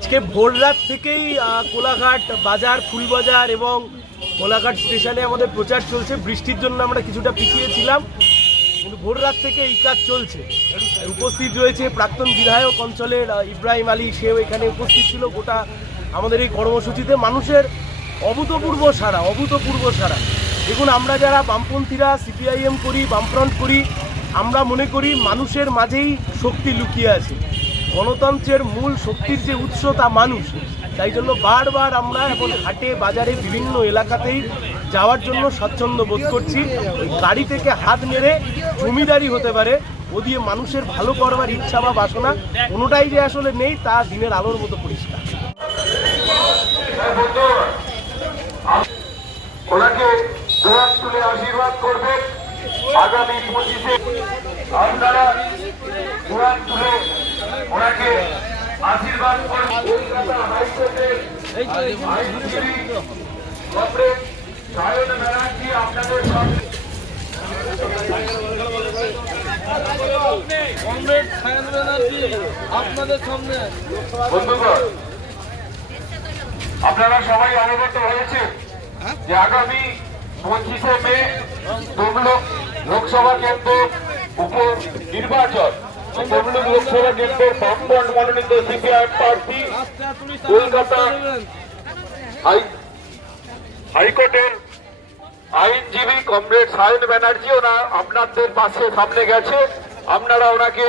আজকে ভোর রাত থেকেই কোলাঘাট বাজার, ফুলবাজার এবং কোলাঘাট স্টেশনে আমাদের প্রচার চলছে। বৃষ্টির জন্য আমরা কিছুটা পিছিয়ে ছিলাম, কিন্তু ভোর রাত থেকে এই কাজ চলছে। উপস্থিত রয়েছে প্রাক্তন বিধায়ক অঞ্চলের ইব্রাহিম আলী, সেও এখানে উপস্থিত ছিল। গোটা আমাদের এই কর্মসূচিতে মানুষের অভূতপূর্ব সারা অভূতপূর্ব সারা দেখুন, আমরা যারা বামপন্থীরা, সিপিআইএম করি, বামফ্রন্ট করি, আমরা মনে করি মানুষের মাঝেই শক্তি লুকিয়ে আছে। গণতন্ত্রের মূল শক্তির যে উৎস তা মানুষ। তাই জন্য বারবার আমরা এখন হাটে, বাজারে বিভিন্ন এলাকাতেই যাওয়ার জন্য স্বচ্ছন্দ বোধ করছি। গাড়ি থেকে হাত নেড়ে জমিদারি হতে পারে, ও দিয়ে মানুষের ভালো করবার ইচ্ছা বা বাসনা কোনোটাই যে আসলে নেই, তা দিনের আলোর মতো পরিষ্কার। ওনাকে আশীর্বাদ আগামী পঁচিশে আপনারা দুহাত তুলে ওনাকে আশীর্বাদ করবেন কলকাতা হাইকোর্টের আপনাদের আপনারা সবাই অবগত হয়েছে যে আগামী পঁচিশে মে তমলুক লোকসভা কেন্দ্র উপ নির্বাচন তমলুক লোকসভা কেন্দ্রের বামপন্থ মনোনীত সিপিআইএম প্রার্থী কলকাতা হাইকোর্টের আইনজীবী কমরেড সায়ন ব্যানার্জি ওনা আপনাদের পাশে সামনে গেছে। আপনারা ওনাকে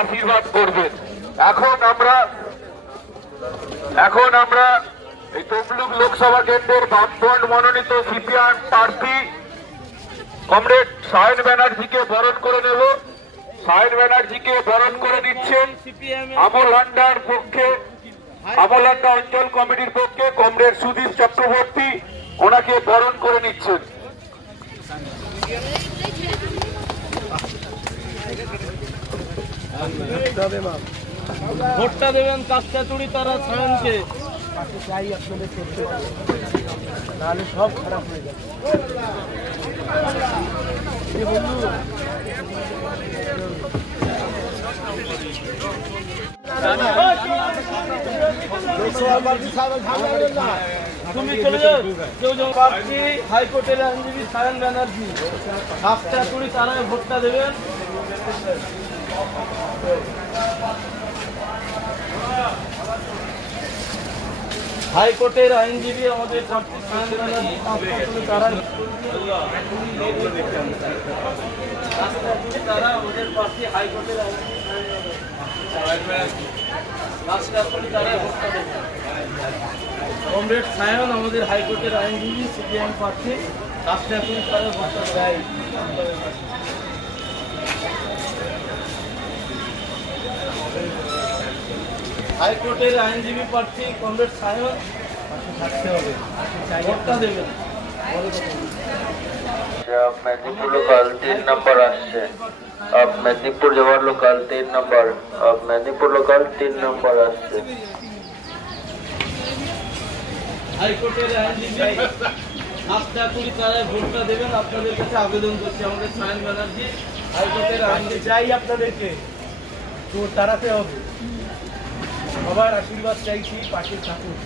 আশীর্বাদ করবেন। এখন আমরা এখন আমরা এই তমলুক লোকসভা কেন্দ্রের বামফ্রন্ট মনোনীত সিপিআর প্রার্থী কমরেড সায়ন ব্যানার্জিকে বরণ করে নেব। সায়ন ব্যানার্জিকে বরণ করে দিচ্ছেন আমল হান্ডার পক্ষে, আমল হান্ডা অঞ্চল কমিটির পক্ষে কমরেড সুদীপ চক্রবর্তী। ওনাকে বরণ করে নিচ্ছেন। ভোটটা দেবেন কাস্তাচুরি তারা সায়নকে। পাশে চাই আপনাদের করতে নাহলে সব খারাপ হয়ে যাবে বন্ধু তুমি হাইকোর্টের আইনজীবী সায়ন ব্যানার্জি কাস্তাচুরি তারা ভোটটা দেবেন হাইকোর্টের আইনজীবী আমাদের তারা হাইকোর্টের কমরেড সায়ন আমাদের হাইকোর্টের আইনজীবী সিপিএম প্রার্থী রাষ্ট্রীয় তারা ভোটটা দেয় হাইকোর্টের আইনজীবী প্রার্থী কমরেড সায়ন থাকতে হবে ভোটটা দেবেন आप मेदिनीपुर लोकल तीन नंबर আসছে आप मेदिनीपुर जवाहर लोकल तीन नंबर आप मेदिनीपुर लोकल तीन नंबर আসছে হাইকোর্টের আইনজীবী রাষ্ট্রীয় পুলিশ তারা ভোটটা দেবেন আপনাদের কাছে আবেদন করছি আমাদের সায়ন ব্যানার্জি হাইকোর্টের আমি আইনজীবী চাই আপনাদেরকে তো তাড়াতে হবে সবার আশীর্বাদ চাইছি পাখির থাকুন